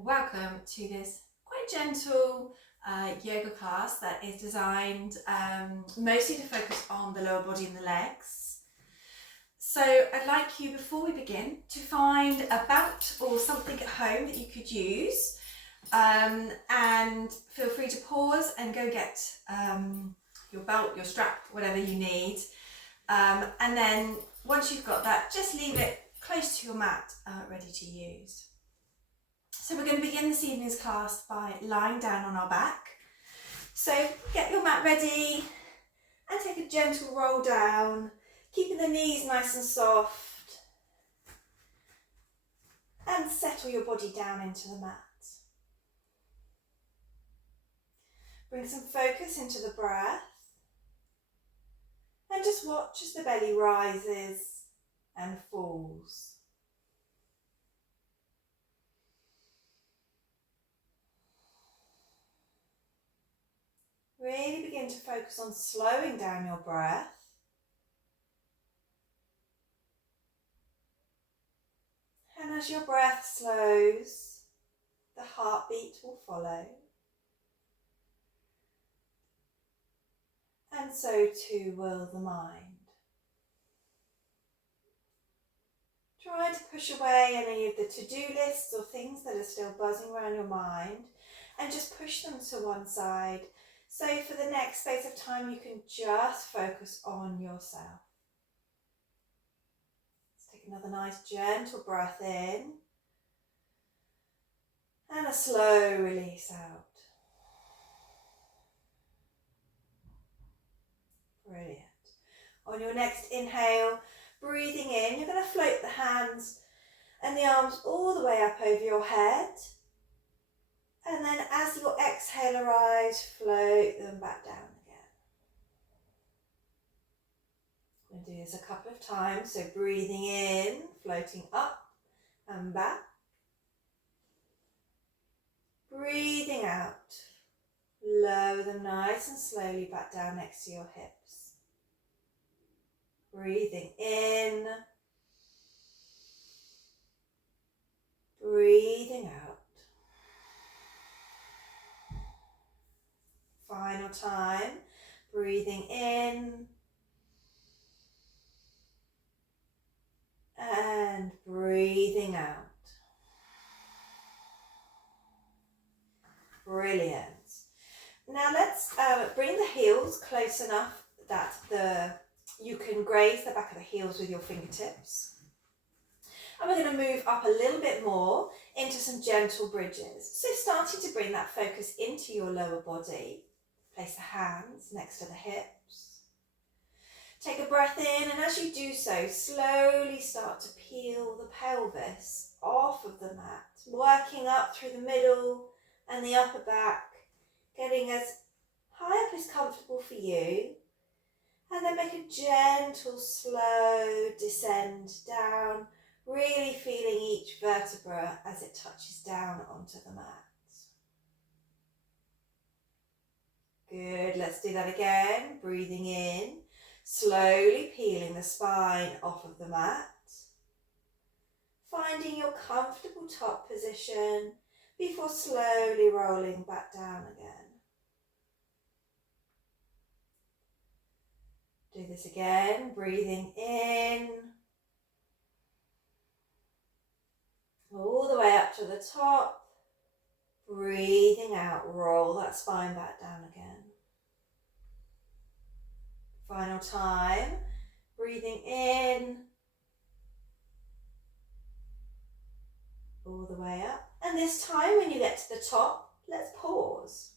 welcome to this quite gentle yoga class that is designed mostly to focus on the lower body and the legs. So I'd like you, before we begin, to find a belt or something at home that you could use, and feel free to pause and go get your belt, your strap, whatever you need, and then once you've got that, just leave it close to your mat, ready to use. So we're going to begin this evening's class by lying down on our back. So get your mat ready and take a gentle roll down, keeping the knees nice and soft, and settle your body down into the mat. Bring some focus into the breath and just watch as the belly rises and falls. Really begin to focus on slowing down your breath. And as your breath slows, the heartbeat will follow. And so too will the mind. Try to push away any of the to-do lists or things that are still buzzing around your mind and just push them to one side. So for the next space of time, you can just focus on yourself. Let's take another nice gentle breath in and a slow release out. Brilliant. On your next inhale, breathing in, you're going to float the hands and the arms all the way up over your head. And then as your exhale arrives, float them back down again. We're going to do this a couple of times. So breathing in, floating up and back. Breathing out, lower them nice and slowly back down next to your hips. Breathing in, breathing out. Final time, breathing in and breathing out. Brilliant. Now let's bring the heels close enough that you can graze the back of the heels with your fingertips. And we're going to move up a little bit more into some gentle bridges. So starting to bring that focus into your lower body. Place the hands next to the hips. Take a breath in, and as you do so, slowly start to peel the pelvis off of the mat, working up through the middle and the upper back, getting as high up as comfortable for you. And then make a gentle, slow descend down, really feeling each vertebra as it touches down onto the mat. Good, let's do that again. Breathing in, slowly peeling the spine off of the mat. Finding your comfortable top position before slowly rolling back down again. Do this again, breathing in, all the way up to the top. Breathing out, roll that spine back down again. Final time, breathing in, all the way up. And this time when you get to the top, let's pause.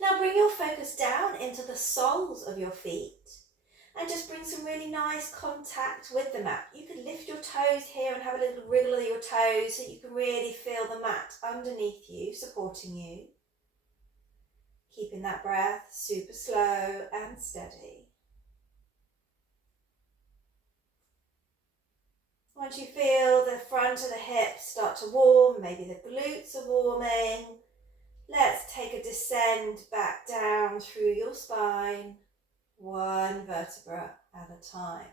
Now bring your focus down into the soles of your feet and just bring some really nice contact with the mat. You can lift your toes here and have a little wriggle of your toes so you can really feel the mat underneath you, supporting you. Keeping that breath super slow and steady. Once you feel the front of the hips start to warm, maybe the glutes are warming, let's take a descend back down through your spine, one vertebra at a time.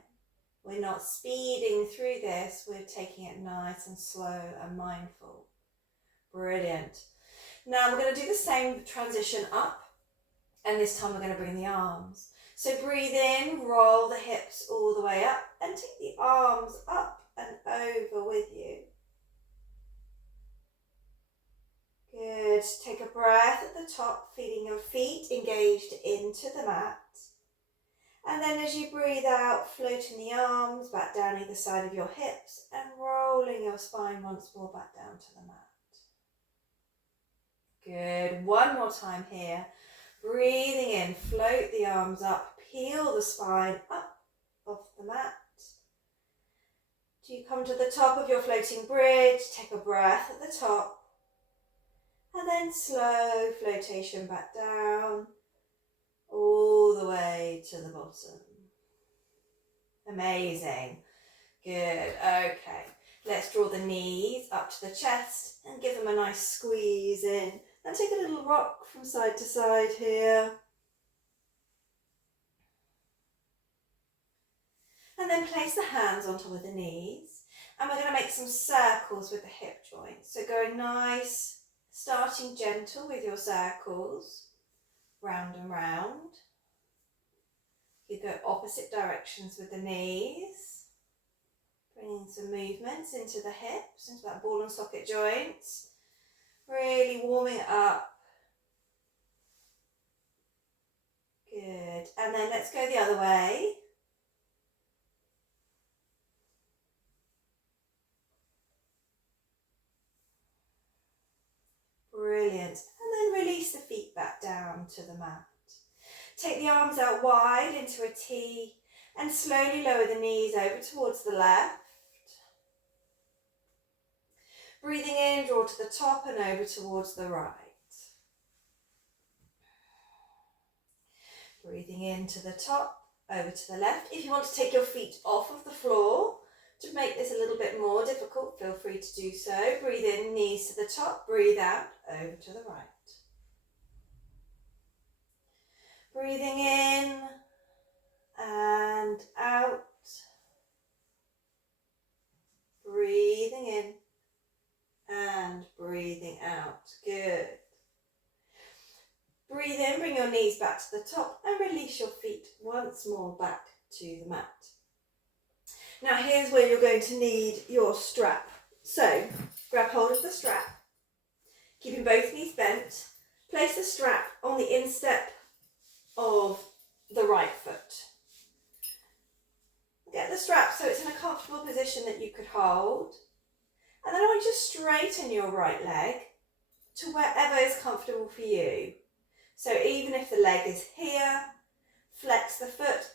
We're not speeding through this, we're taking it nice and slow and mindful. Brilliant. Now we're going to do the same transition up, and this time we're going to bring the arms. So breathe in, roll the hips all the way up, and take the arms up and over with you. Good. Take a breath at the top, feeling your feet engaged into the mat. And then as you breathe out, floating the arms back down either side of your hips and rolling your spine once more back down to the mat. Good. One more time here. Breathing in, float the arms up, peel the spine up off the mat. Do you come to the top of your floating bridge? Take a breath at the top. And then slow flotation back down, all the way to the bottom. Amazing. Good. Okay. Let's draw the knees up to the chest and give them a nice squeeze in. And take a little rock from side to side here. And then place the hands on top of the knees. And we're going to make some circles with the hip joints. So going nice, starting gentle with your circles, round and round. You go opposite directions with the knees. Bringing some movements into the hips, into that ball and socket joints. Really warming it up. Good. And then let's go the other way. Brilliant. And then release the feet back down to the mat. Take the arms out wide into a T and slowly lower the knees over towards the left. Breathing in, draw to the top and over towards the right. Breathing in to the top, over to the left. If you want to take your feet off of the floor to make this a little bit more difficult, feel free to do so. Breathe in, knees to the top, breathe out, over to the right. Breathing in and out. Breathing in and breathing out. Good. Breathe in, bring your knees back to the top and release your feet once more back to the mat. Now here's where you're going to need your strap. So grab hold of the strap, keeping both knees bent. Place the strap on the instep of the right foot. Get the strap so it's in a comfortable position that you could hold. And then I want you to straighten your right leg to wherever is comfortable for you. So even if the leg is here, flex the foot.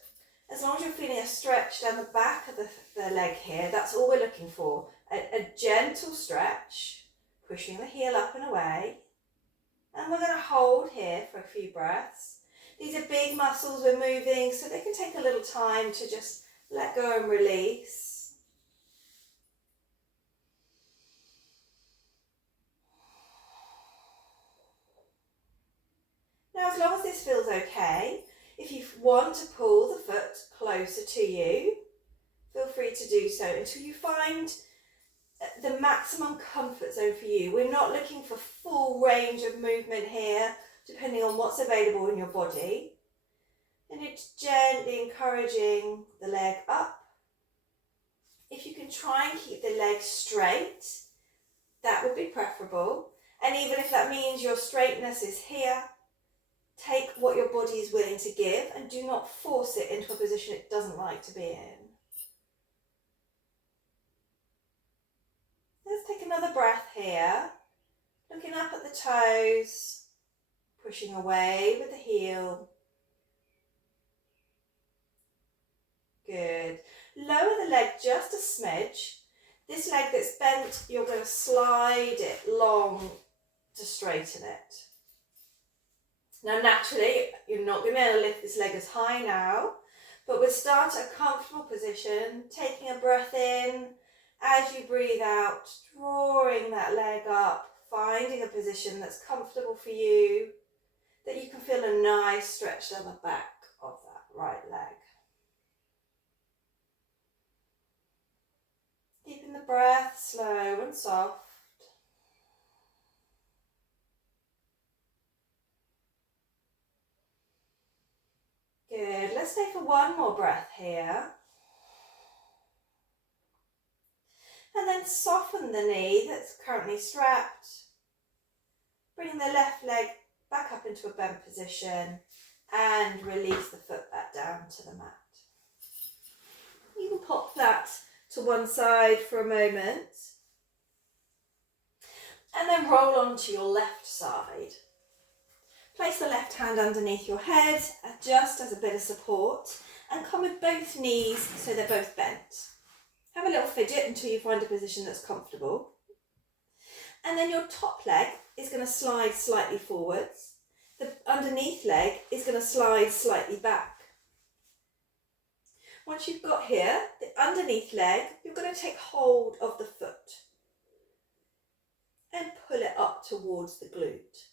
As long as you're feeling a stretch down the back of the leg here, that's all we're looking for. A gentle stretch, pushing the heel up and away. And we're going to hold here for a few breaths. These are big muscles we're moving, so they can take a little time to just let go and release. Now, as long as this feels okay, if you want to pull the foot closer to you, feel free to do so until you find the maximum comfort zone for you. We're not looking for full range of movement here, depending on what's available in your body. And it's gently encouraging the leg up. If you can try and keep the leg straight, that would be preferable. And even if that means your straightness is here, take what your body is willing to give and do not force it into a position it doesn't like to be in. Let's take another breath here. Looking up at the toes, pushing away with the heel. Good. Lower the leg just a smidge. This leg that's bent, you're going to slide it long to straighten it. Now naturally, you're not going to be able to lift this leg as high now, but we'll start at a comfortable position, taking a breath in. As you breathe out, drawing that leg up, finding a position that's comfortable for you, that you can feel a nice stretch down the back of that right leg. Keeping the breath slow and soft. Let's stay for one more breath here. And then soften the knee that's currently strapped. Bring the left leg back up into a bent position and release the foot back down to the mat. You can pop that to one side for a moment. And then roll onto your left side. Place the left hand underneath your head, just as a bit of support, and come with both knees so they're both bent. Have a little fidget until you find a position that's comfortable. And then your top leg is going to slide slightly forwards. The underneath leg is going to slide slightly back. Once you've got here, the underneath leg, you're going to take hold of the foot and pull it up towards the glute.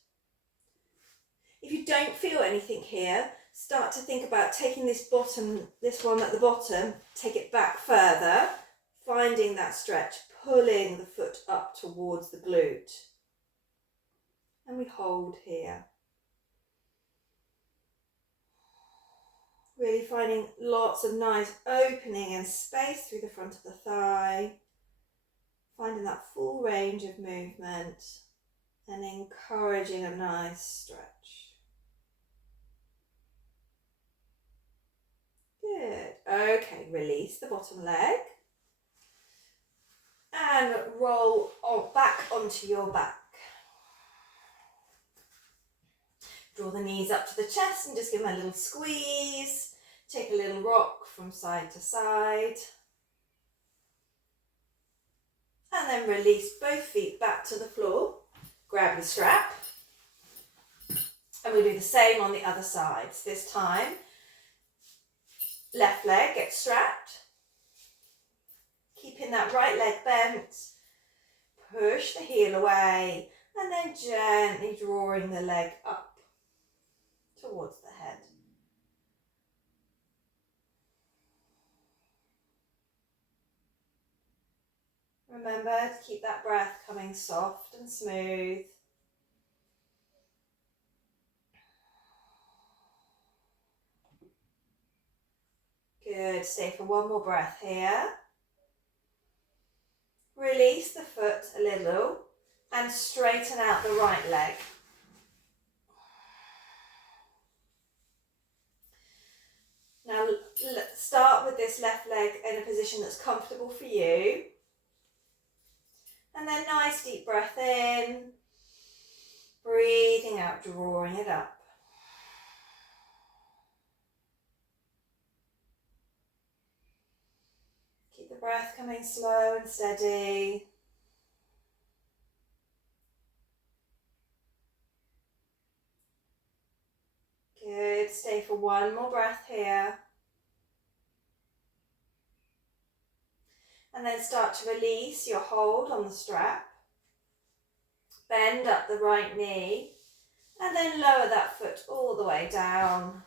If you don't feel anything here, start to think about taking this one at the bottom, take it back further, finding that stretch, pulling the foot up towards the glute. And we hold here. Really finding lots of nice opening and space through the front of the thigh. Finding that full range of movement and encouraging a nice stretch. Good. Okay, release the bottom leg. And roll back onto your back. Draw the knees up to the chest and just give them a little squeeze. Take a little rock from side to side. And then release both feet back to the floor. Grab the strap. And we'll do the same on the other side. So this time, left leg gets strapped. Keeping that right leg bent, push the heel away, and then gently drawing the leg up towards the head. Remember to keep that breath coming soft and smooth. Good, stay for one more breath here. Release the foot a little and straighten out the right leg. Now start with this left leg in a position that's comfortable for you. And then nice deep breath in, breathing out, drawing it up. Keep the breath coming slow and steady. Good, stay for one more breath here. And then start to release your hold on the strap. Bend up the right knee and then lower that foot all the way down.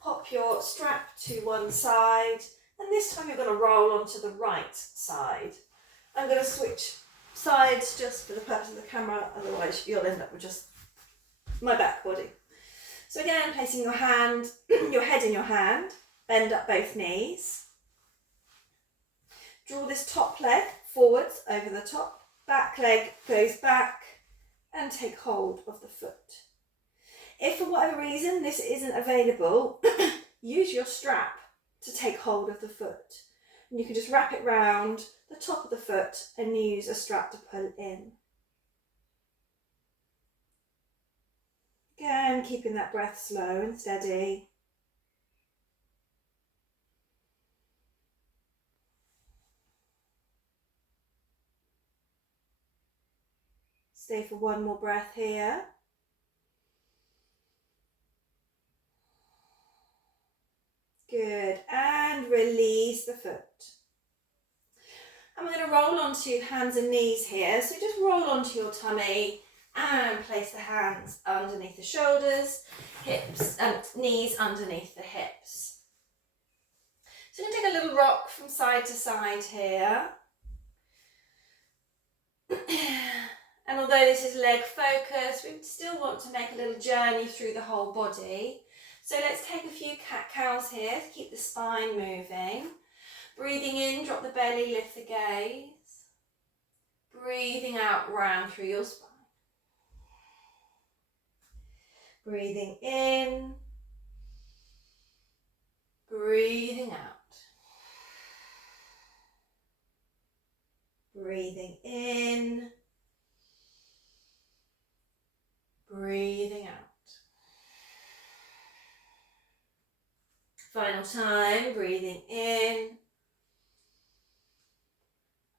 Pop your strap to one side and this time you're going to roll onto the right side. I'm going to switch sides just for the purpose of the camera, otherwise you'll end up with just my back body. So again, placing your hand, your head in your hand, bend up both knees. Draw this top leg forwards over the top, back leg goes back and take hold of the foot. If for whatever reason this isn't available, use your strap to take hold of the foot. And you can just wrap it round the top of the foot and use a strap to pull in. Again, keeping that breath slow and steady. Stay for one more breath here. Good, and release the foot. And we're going to roll onto hands and knees here. So just roll onto your tummy and place the hands underneath the shoulders, hips, and knees underneath the hips. So I'm going to take a little rock from side to side here. And although this is leg focused, we still want to make a little journey through the whole body. So let's take a few cat-cows here to keep the spine moving. Breathing in, drop the belly, lift the gaze. Breathing out, round through your spine. Breathing in. Breathing out. Breathing in. Breathing out. Final time, breathing in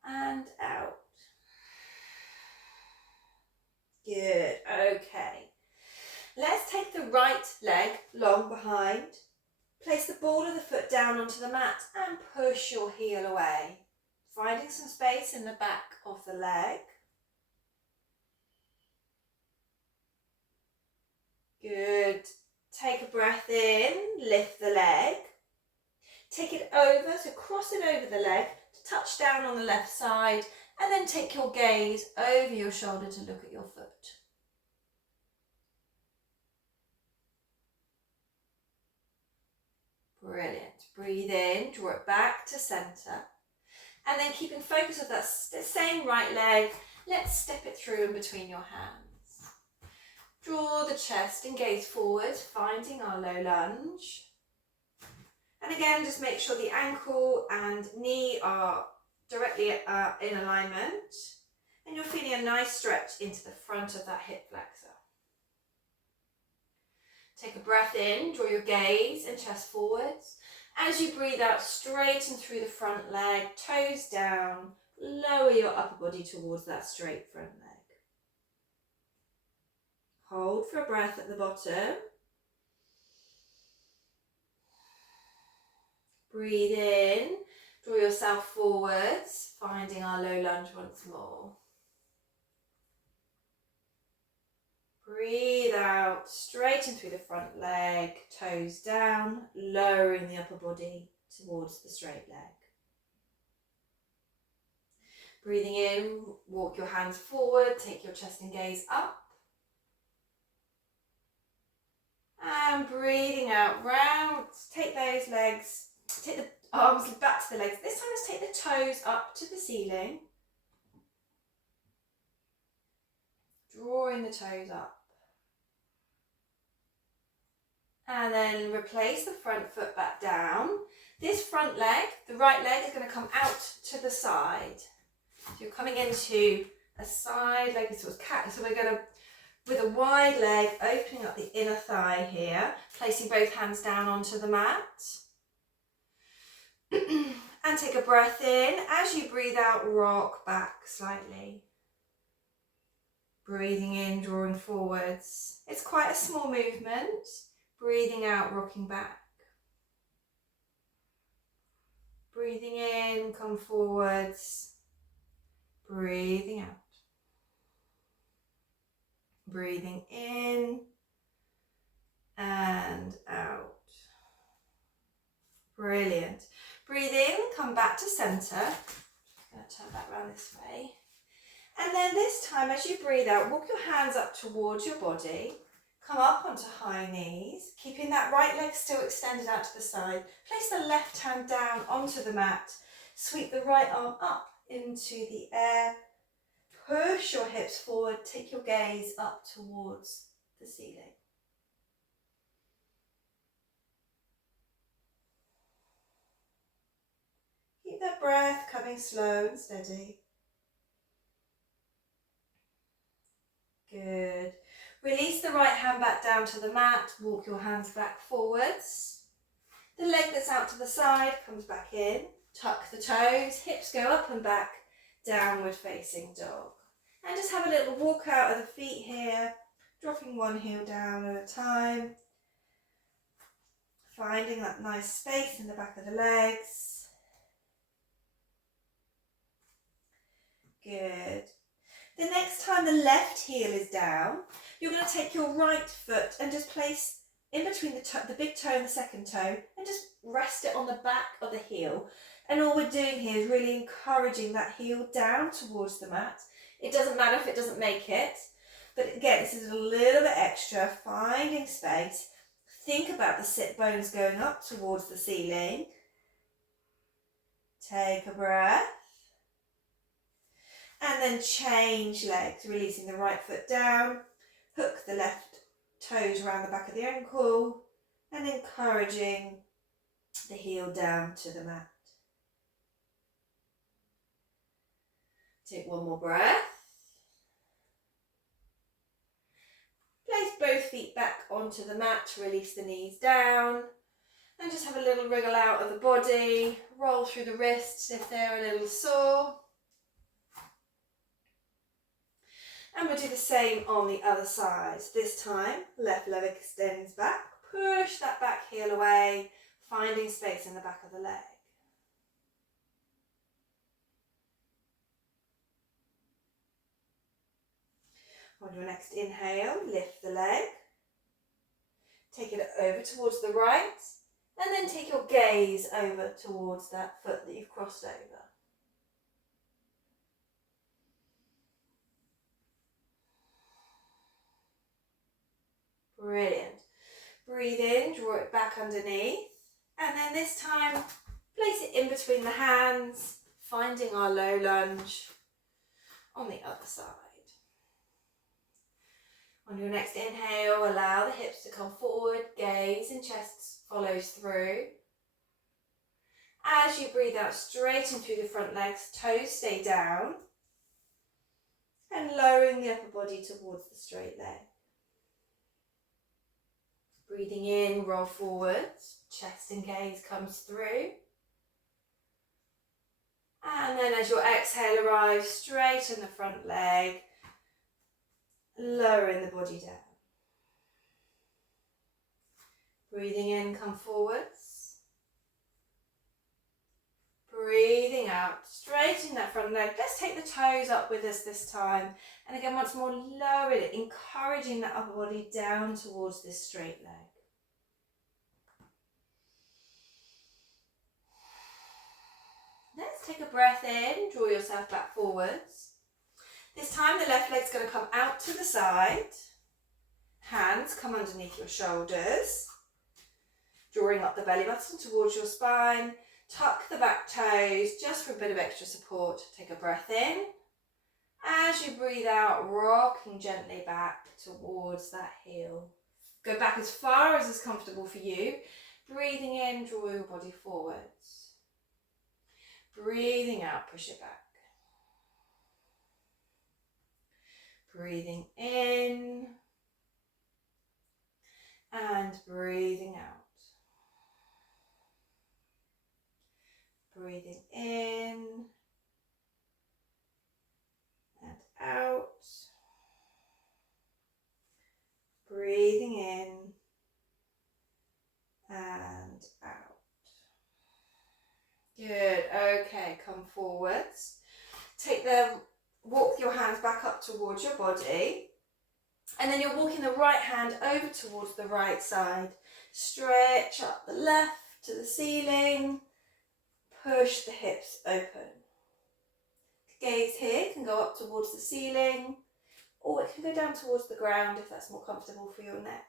and out. Good, okay. Let's take the right leg long behind. Place the ball of the foot down onto the mat and push your heel away. Finding some space in the back of the leg. Good. Take a breath in, lift the leg. Take it over, so cross it over the leg to touch down on the left side, and then take your gaze over your shoulder to look at your foot. Brilliant. Breathe in, draw it back to centre. And then keeping focus of that same right leg, let's step it through in between your hands. Draw the chest and gaze forward, finding our low lunge. And again, just make sure the ankle and knee are directly in alignment. And you're feeling a nice stretch into the front of that hip flexor. Take a breath in, draw your gaze and chest forwards. As you breathe out, straighten through the front leg, toes down, lower your upper body towards that straight front leg. Hold for a breath at the bottom. Breathe in, draw yourself forwards, finding our low lunge once more. Breathe out, straighten through the front leg, toes down, lowering the upper body towards the straight leg. Breathing in, walk your hands forward, take your chest and gaze up. And breathing out, round, take those legs, take the arms back to the legs. This time let's take the toes up to the ceiling. Drawing the toes up. And then replace the front foot back down. This front leg, the right leg, is going to come out to the side. So you're coming into a side leg, sort of cat. So we're going to, with a wide leg, opening up the inner thigh here, placing both hands down onto the mat. And take a breath in. As you breathe out, rock back slightly. Breathing in, drawing forwards. It's quite a small movement. Breathing out, rocking back. Breathing in, come forwards. Breathing out. Breathing in and out. Brilliant. Breathe in, come back to centre. I'm going to turn back around this way. And then this time, as you breathe out, walk your hands up towards your body. Come up onto high knees, keeping that right leg still extended out to the side. Place the left hand down onto the mat. Sweep the right arm up into the air. Push your hips forward. Take your gaze up towards the ceiling. Keep that breath coming slow and steady. Good. Release the right hand back down to the mat. Walk your hands back forwards. The leg that's out to the side comes back in. Tuck the toes. Hips go up and back. Downward facing dog. And just have a little walk out of the feet here. Dropping one heel down at a time. Finding that nice space in the back of the legs. Good. The next time the left heel is down, you're going to take your right foot and just place in between the big toe and the second toe and just rest it on the back of the heel. And all we're doing here is really encouraging that heel down towards the mat. It doesn't matter if it doesn't make it, but again, this is a little bit extra, finding space. Think about the sit bones going up towards the ceiling. Take a breath. And then change legs, releasing the right foot down. Hook the left toes around the back of the ankle and encouraging the heel down to the mat. Take one more breath. Place both feet back onto the mat to release the knees down. And just have a little wriggle out of the body. Roll through the wrists if they're a little sore. And we'll do the same on the other side. This time, left leg extends back. Push that back heel away, finding space in the back of the leg. On your next inhale, lift the leg. Take it over towards the right. And then take your gaze over towards that foot that you've crossed over. Brilliant. Breathe in, draw it back underneath. And then this time, place it in between the hands, finding our low lunge on the other side. On your next inhale, allow the hips to come forward, gaze and chest follows through. As you breathe out, straighten through the front legs, toes stay down. And lowering the upper body towards the straight leg. Breathing in, roll forwards, chest and gaze comes through. And then as your exhale arrives, straighten the front leg, lowering the body down. Breathing in, come forwards. Breathing out, straighten that front leg. Let's take the toes up with us this time. And again, once more, lower it, encouraging that upper body down towards this straight leg. Let's take a breath in, draw yourself back forwards. This time, the left leg's going to come out to the side. Hands come underneath your shoulders. Drawing up the belly button towards your spine. Tuck the back toes just for a bit of extra support. Take a breath in. As you breathe out, rocking gently back towards that heel. Go back as far as is comfortable for you. Breathing in, draw your body forwards. Breathing out, push it back. Breathing in and breathing out. Breathing in and out. Breathing in and out. Good. Okay, come forwards. Walk your hands back up towards your body. And then you're walking the right hand over towards the right side. Stretch up the left to the ceiling. Push the hips open. Gaze here can go up towards the ceiling, or it can go down towards the ground if that's more comfortable for your neck.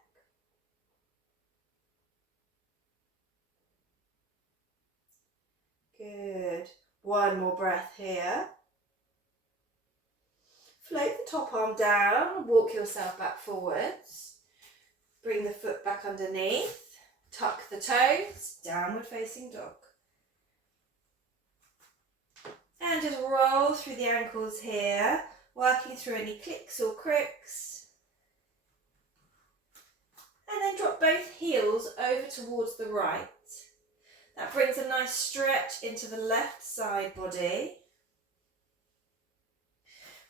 Good. One more breath here. Float the top arm down, walk yourself back forwards. Bring the foot back underneath. Tuck the toes, downward facing dog. And just roll through the ankles here, working through any clicks or cricks. And then drop both heels over towards the right. That brings a nice stretch into the left side body.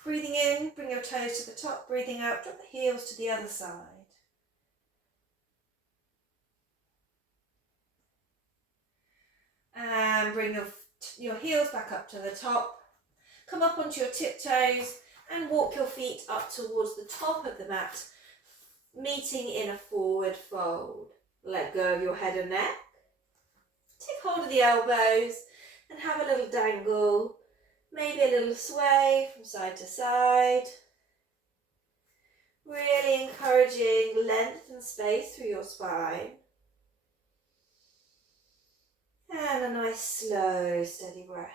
Breathing in, bring your toes to the top. Breathing out, drop the heels to the other side. And bring your heels back up to the top. Come up onto your tiptoes and walk your feet up towards the top of the mat, meeting in a forward fold. Let go of your head and neck. Take hold of the elbows and have a little dangle, maybe a little sway from side to side. Really encouraging length and space through your spine. And a nice, slow, steady breath.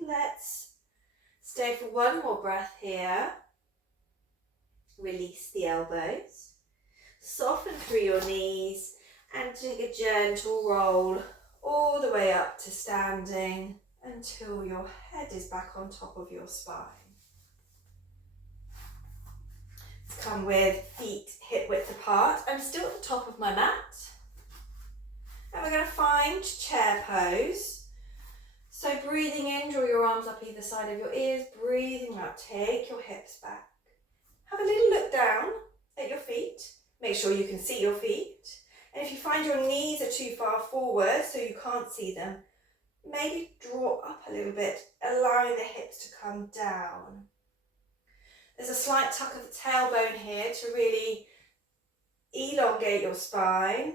Let's stay for one more breath here. Release the elbows. Soften through your knees and take a gentle roll all the way up to standing until your head is back on top of your spine. Let's come with feet hip width apart. I'm still at the top of my mat. And we're going to find chair pose. So breathing in, draw your arms up either side of your ears. Breathing out, take your hips back. Have a little look down at your feet. Make sure you can see your feet. And if you find your knees are too far forward so you can't see them, maybe draw up a little bit, allowing the hips to come down. There's a slight tuck of the tailbone here to really elongate your spine.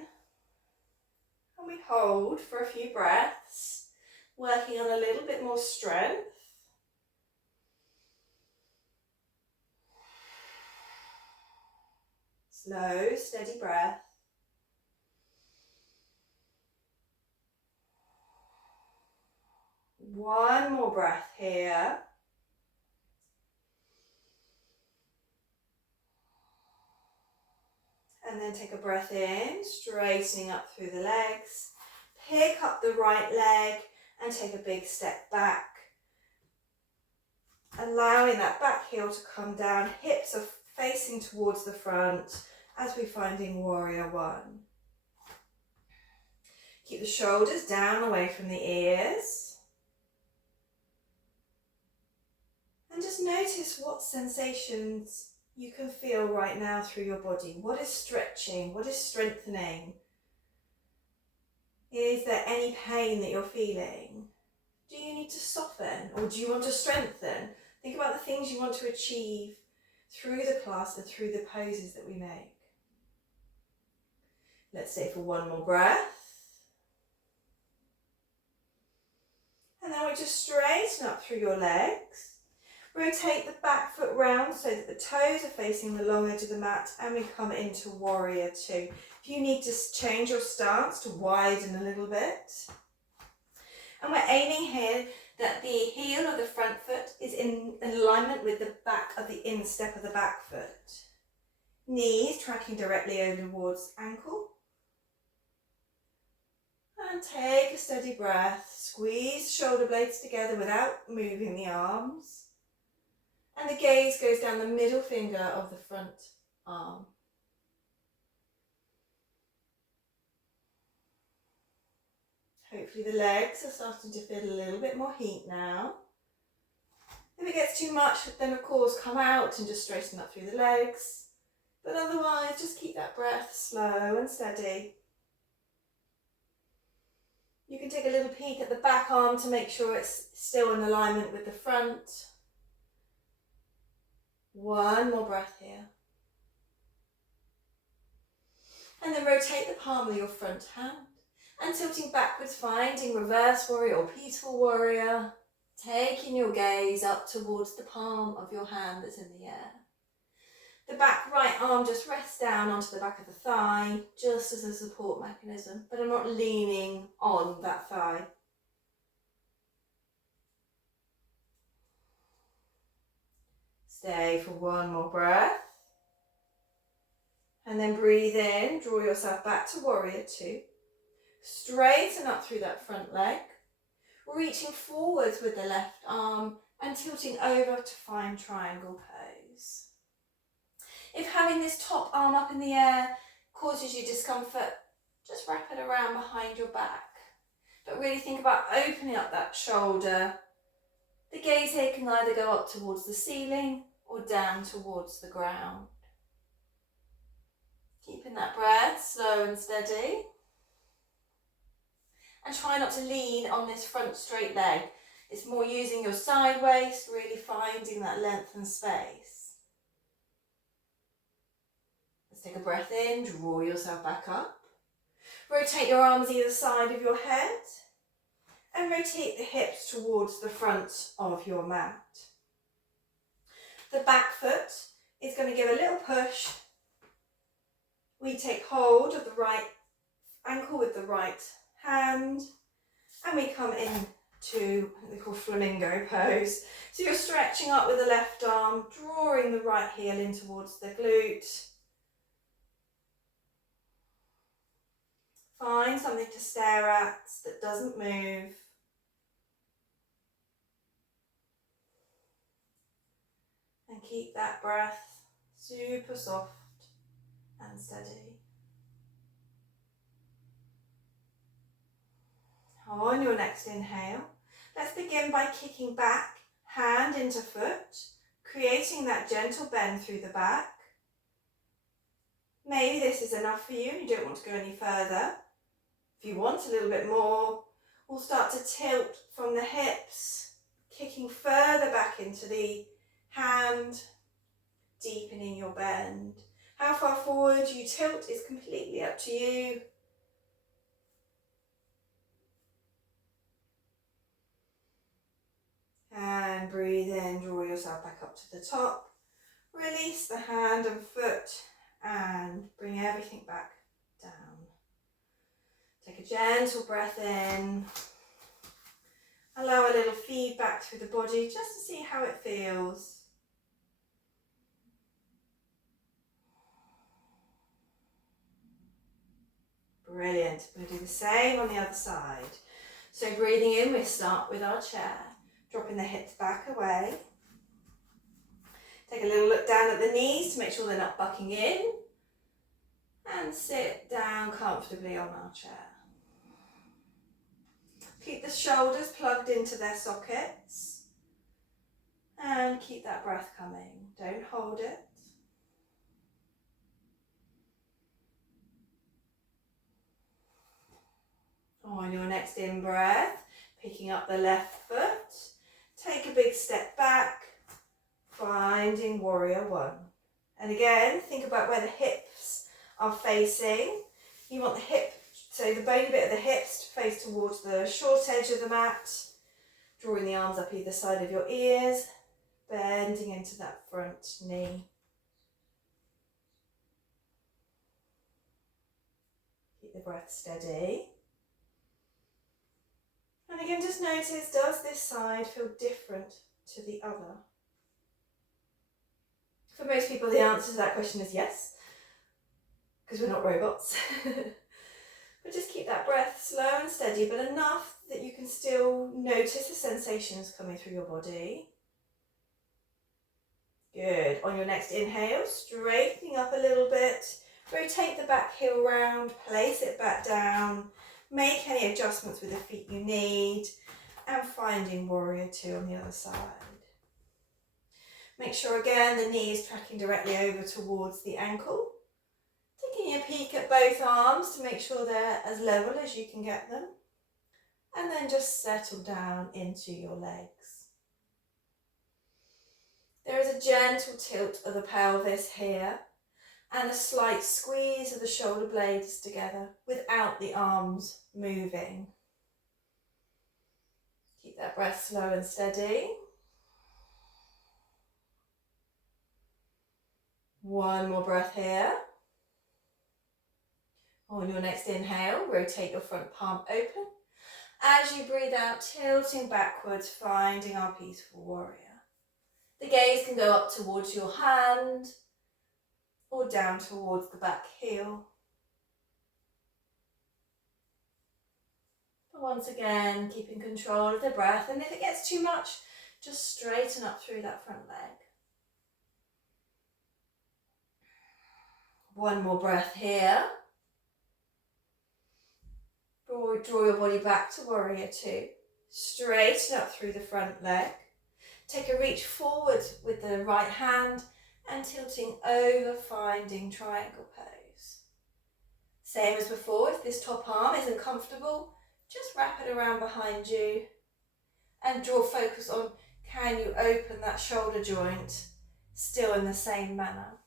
And we hold for a few breaths, working on a little bit more strength. Slow, steady breath. One more breath here. And then take a breath in, straightening up through the legs. Pick up the right leg and take a big step back. Allowing that back heel to come down, hips are facing towards the front as we're finding Warrior One. Keep the shoulders down away from the ears. And just notice what sensations you can feel right now through your body. What is stretching? What is strengthening? Is there any pain that you're feeling? Do you need to soften or do you want to strengthen? Think about the things you want to achieve through the class and through the poses that we make. Let's stay for one more breath. And then we just straighten up through your legs. Rotate the back foot round so that the toes are facing the long edge of the mat, and we come into Warrior Two. If you need to change your stance to widen a little bit. And we're aiming here that the heel of the front foot is in alignment with the back of the instep of the back foot. Knees tracking directly over towards ankle. And take a steady breath. Squeeze shoulder blades together without moving the arms. And the gaze goes down the middle finger of the front arm. Hopefully the legs are starting to feel a little bit more heat now. If it gets too much, then of course come out and just straighten up through the legs. But otherwise, just keep that breath slow and steady. You can take a little peek at the back arm to make sure it's still in alignment with the front. One more breath here. And then rotate the palm of your front hand and tilting backwards, finding Reverse Warrior or Peaceful Warrior. Taking your gaze up towards the palm of your hand that's in the air. The back right arm just rests down onto the back of the thigh, just as a support mechanism, but I'm not leaning on that thigh. Stay for one more breath. And then breathe in, draw yourself back to Warrior Two. Straighten up through that front leg, reaching forwards with the left arm and tilting over to find Triangle Pose. If having this top arm up in the air causes you discomfort, just wrap it around behind your back. But really think about opening up that shoulder. The gaze here can either go up towards the ceiling or down towards the ground. Keeping that breath slow and steady. And try not to lean on this front straight leg. It's more using your side waist, really finding that length and space. Let's take a breath in, draw yourself back up. Rotate your arms either side of your head. and rotate the hips towards the front of your mat. The back foot is going to give a little push. We take hold of the right ankle with the right hand, and we come in to what we call flamingo pose. So you're stretching up with the left arm, drawing the right heel in towards the glute. Find something to stare at that doesn't move. And keep that breath super soft and steady. On your next inhale, let's begin by kicking back, hand into foot, creating that gentle bend through the back. Maybe this is enough for you, you don't want to go any further. If you want a little bit more, we'll start to tilt from the hips, kicking further back into the hand, deepening your bend. How far forward you tilt is completely up to you. And breathe in, draw yourself back up to the top. Release the hand and foot and bring everything back down. Take a gentle breath in. Allow a little feedback through the body just to see how it feels. Brilliant. We'll do the same on the other side. So breathing in, we start with our chair. Dropping the hips back away. Take a little look down at the knees to make sure they're not bucking in. And sit down comfortably on our chair. Keep the shoulders plugged into their sockets. And keep that breath coming. Don't hold it. On your next in-breath, picking up the left foot. Take a big step back, finding warrior one. And again, think about where the hips are facing. You want the hip, so the bony bit of the hips to face towards the short edge of the mat, drawing the arms up either side of your ears, bending into that front knee. Keep the breath steady. And again, just notice, does this side feel different to the other? For most people, the answer to that question is yes, because we're not robots. But just keep that breath slow and steady, but enough that you can still notice the sensations coming through your body. Good. On your next inhale, straightening up a little bit, rotate the back heel round, place it back down. Make any adjustments with the feet you need, and finding warrior two on the other side. Make sure again the knee is tracking directly over towards the ankle. Taking a peek at both arms to make sure they're as level as you can get them. And then just settle down into your legs. There is a gentle tilt of the pelvis here, and a slight squeeze of the shoulder blades together without the arms moving. Keep that breath slow and steady. One more breath here. On your next inhale, rotate your front palm open. As you breathe out, tilting backwards, finding our peaceful warrior. The gaze can go up towards your hand, or down towards the back heel. But once again, keeping control of the breath, and if it gets too much, just straighten up through that front leg. One more breath here. Draw your body back to warrior two. Straighten up through the front leg. Take a reach forward with the right hand, and tilting over, finding triangle pose. Same as before, if this top arm isn't comfortable, just wrap it around behind you and draw focus on, can you open that shoulder joint still in the same manner.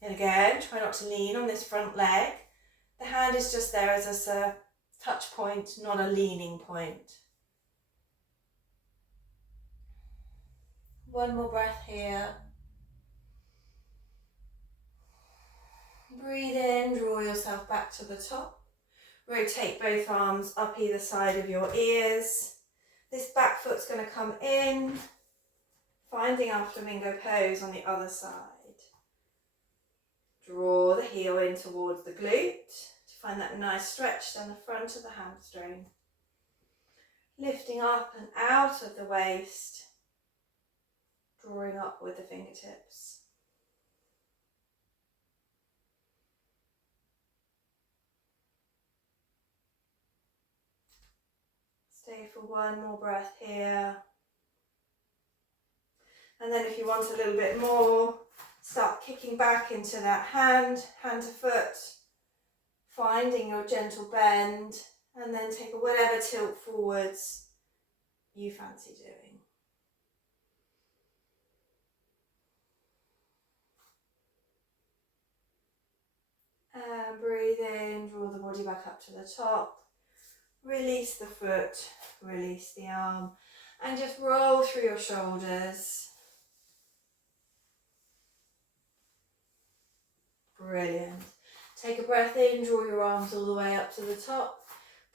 And again, try not to lean on this front leg. The hand is just there as a touch point, not a leaning point. One more breath here. Breathe in, draw yourself back to the top. Rotate both arms up either side of your ears. This back foot's going to come in, finding our flamingo pose on the other side. Draw the heel in towards the glute to find that nice stretch down the front of the hamstring. Lifting up and out of the waist, drawing up with the fingertips. Stay for one more breath here. And then if you want a little bit more, start kicking back into that hand to foot, finding your gentle bend, and then take whatever tilt forwards you fancy doing. And breathe in, draw the body back up to the top. Release the foot, release the arm, and just roll through your shoulders. Brilliant. Take a breath in, draw your arms all the way up to the top.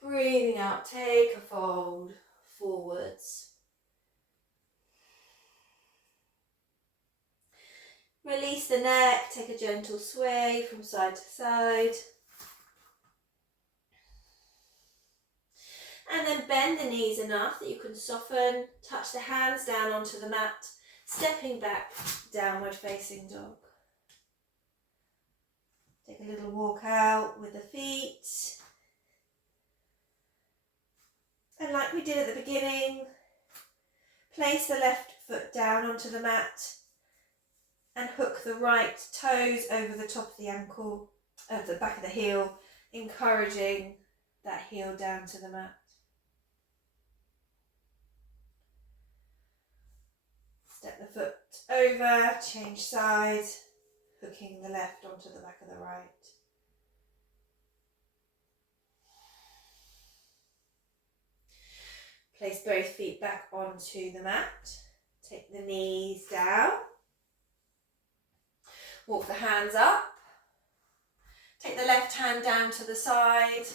Breathing out, take a fold forwards. Release the neck, take a gentle sway from side to side. And then bend the knees enough that you can soften, touch the hands down onto the mat, stepping back, downward facing dog. Take a little walk out with the feet. And like we did at the beginning, place the left foot down onto the mat and hook the right toes over the top of the ankle, the back of the heel, encouraging that heel down to the mat. Step the foot over, change sides, hooking the left onto the back of the right. Place both feet back onto the mat. Take the knees down. Walk the hands up. Take the left hand down to the side.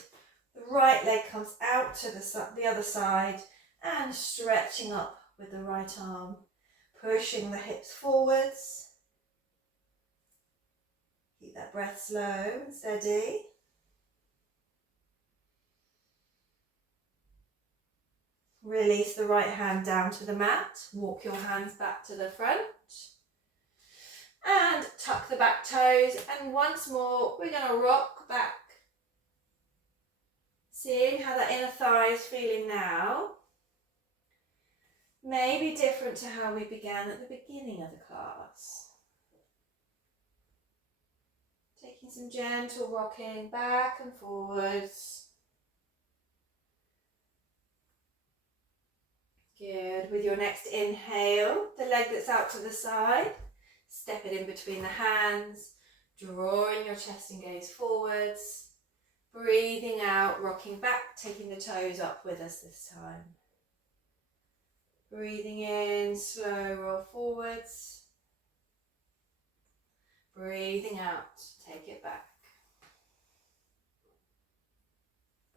The right leg comes out to the other side and stretching up with the right arm. Pushing the hips forwards. Keep that breath slow and steady. Release the right hand down to the mat. Walk your hands back to the front. And tuck the back toes. And once more, we're going to rock back. Seeing how that inner thigh is feeling now. May be different to how we began at the beginning of the class. Taking some gentle rocking back and forwards. Good. With your next inhale, the leg that's out to the side, step it in between the hands, drawing your chest and gaze forwards. Breathing out, rocking back, taking the toes up with us this time. Breathing in, slow roll forwards. Breathing out, take it back.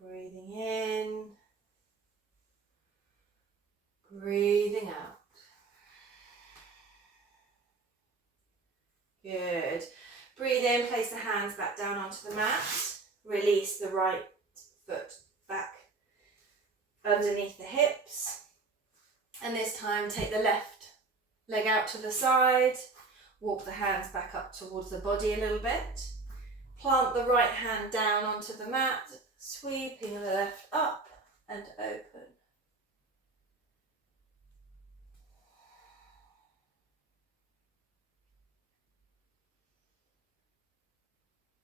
Breathing in. Breathing out. Good. Breathe in, place the hands back down onto the mat. Release the right foot back underneath the hips. And this time take the left leg out to the side. Walk the hands back up towards the body a little bit. Plant the right hand down onto the mat, sweeping the left up and open.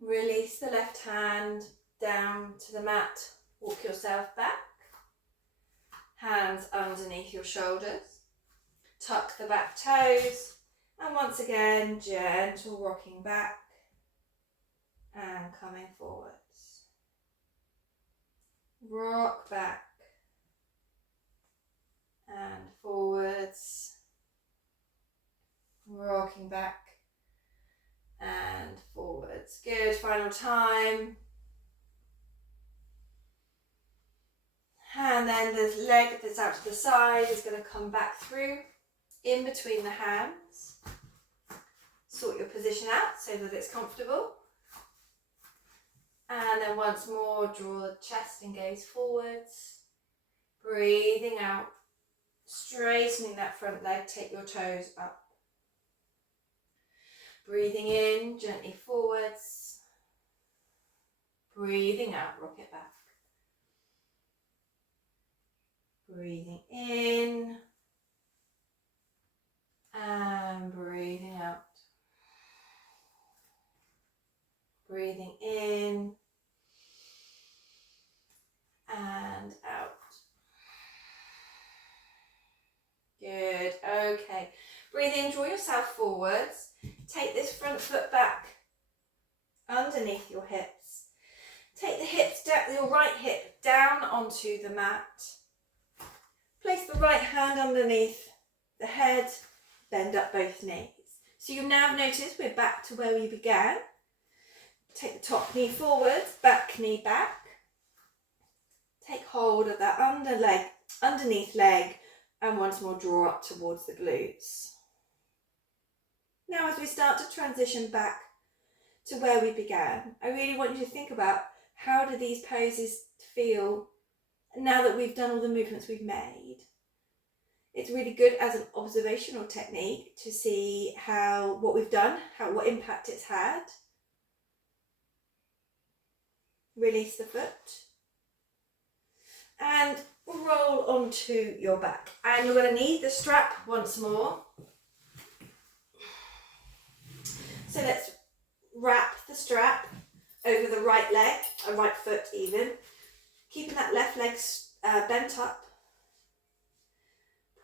Release the left hand down to the mat. Walk yourself back. Hands underneath your shoulders. Tuck the back toes. And once again, gentle rocking back and coming forwards. rock back and forwards, rocking back and forwards. Good, final time. And then the leg that's out to the side is going to come back through in between the hands. Sort your position out so that it's comfortable. And then once more, draw the chest and gaze forwards. Breathing out, straightening that front leg, take your toes up. Breathing in, gently forwards. Breathing out, rock it back. Breathing in and breathing out. Breathing in and out. Good, okay. Breathe in, draw yourself forwards. Take this front foot back underneath your hips. Take the hips down, your right hip down onto the mat. Place the right hand underneath the head, bend up both knees. So you now notice we're back to where we began. Take the top knee forwards, back knee back. Take hold of that underneath leg, and once more draw up towards the glutes. Now as we start to transition back to where we began, I really want you to think about how do these poses feel now that we've done all the movements we've made. It's really good as an observational technique to see what we've done, what impact it's had. Release the foot and roll onto your back. And you're going to need the strap once more. So let's wrap the strap over the right leg, or right foot even, keeping that left leg bent up.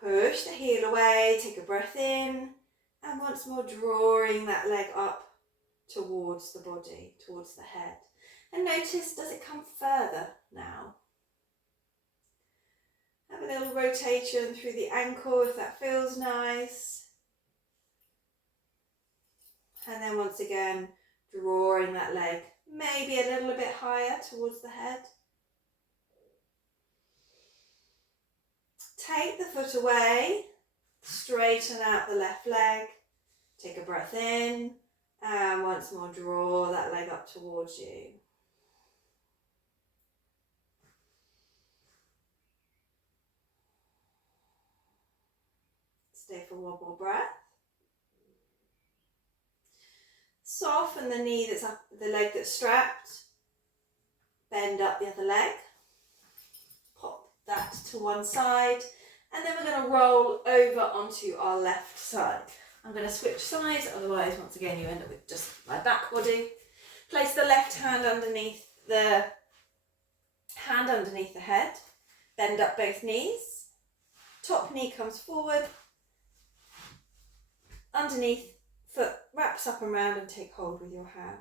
Push the heel away, take a breath in, and once more drawing that leg up towards the body, towards the head. And notice, does it come further now? Have a little rotation through the ankle if that feels nice. And then once again, drawing that leg maybe a little bit higher towards the head. Take the foot away, straighten out the left leg, take a breath in, and once more draw that leg up towards you. Stay for one more breath. Soften the knee that's up, the leg that's strapped. Bend up the other leg. Pop that to one side. And then we're going to roll over onto our left side. I'm going to switch sides, otherwise once again you end up with just my back body. Place the left hand underneath the head. Bend up both knees. Top knee comes forward. Underneath, foot wraps up and round and take hold with your hand.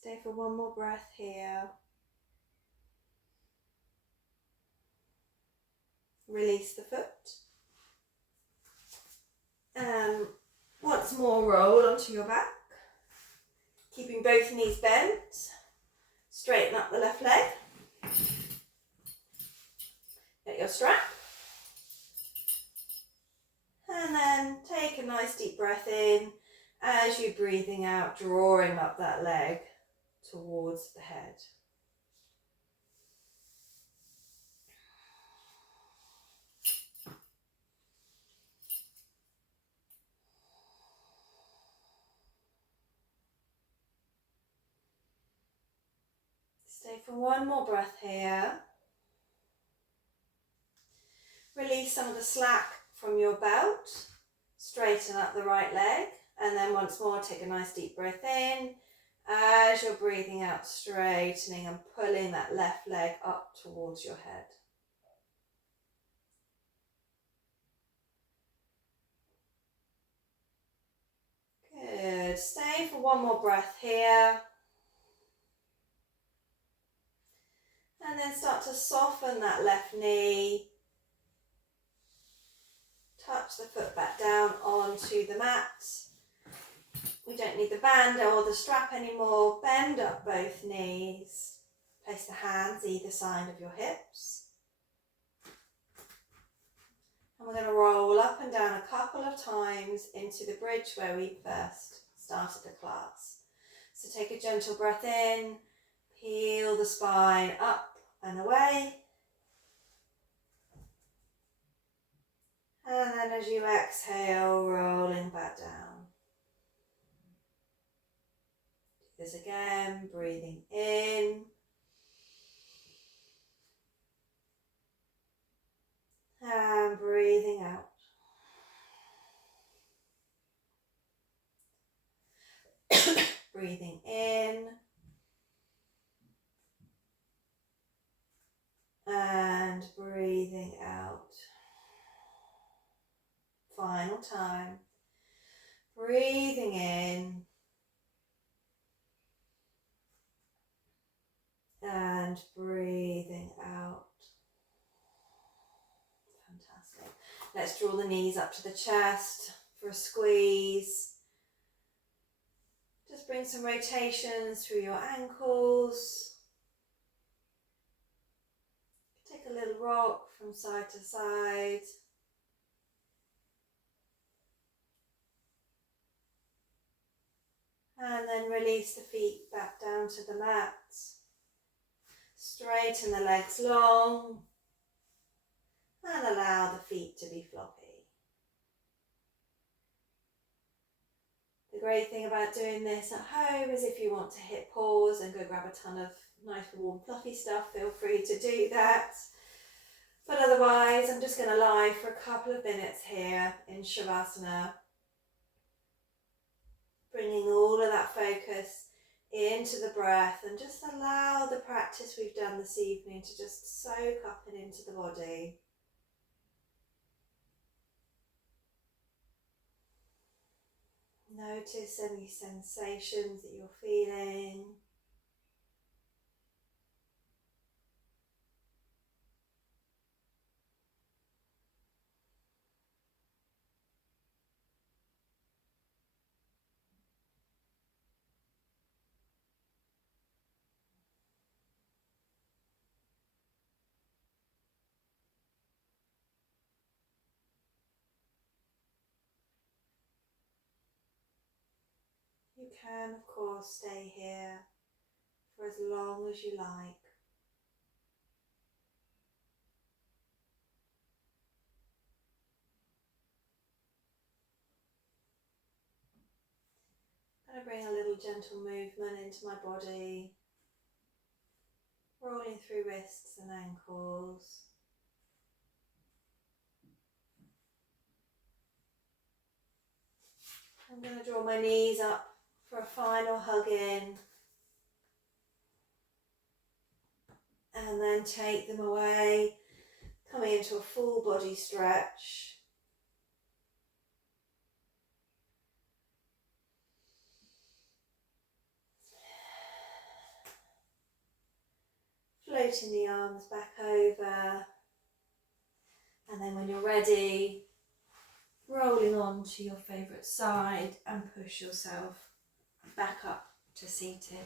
Stay for one more breath here. Release the foot. And once more roll onto your back. Keeping both knees bent. Straighten up the left leg. Get your strap. And then take a nice deep breath in as you're breathing out, drawing up that leg towards the head. Stay for one more breath here. Release some of the slack from your belt. Straighten up the right leg. And then once more, take a nice deep breath in. As you're breathing out, straightening and pulling that left leg up towards your head. Good. Stay for one more breath here. And then start to soften that left knee. Touch the foot back down onto the mat. We don't need the band or the strap anymore. Bend up both knees. Place the hands either side of your hips. And we're going to roll up and down a couple of times into the bridge where we first started the class. So take a gentle breath in, peel the spine up and away. And then as you exhale, rolling back down. Do this again, breathing in. And breathing out. Breathing in. And breathing out. Final time. Breathing in. And breathing out. Fantastic. Let's draw the knees up to the chest for a squeeze. Just bring some rotations through your ankles. Take a little rock from side to side. And then release the feet back down to the mat. Straighten the legs long. And allow the feet to be floppy. The great thing about doing this at home is if you want to hit pause and go grab a ton of nice warm fluffy stuff, feel free to do that. But otherwise, I'm just going to lie for a couple of minutes here in Shavasana, bringing all of that focus into the breath and just allow the practice we've done this evening to just soak up and into the body. Notice any sensations that you're feeling. You can, of course, stay here for as long as you like. I'm going to bring a little gentle movement into my body, rolling through wrists and ankles. I'm going to draw my knees up for a final hug in. And then take them away, coming into a full body stretch. Floating the arms back over. And then when you're ready, rolling on to your favourite side and push yourself back up to seated.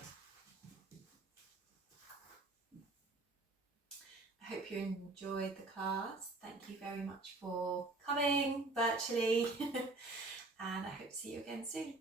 I hope you enjoyed the class. Thank you very much for coming virtually and I hope to see you again soon.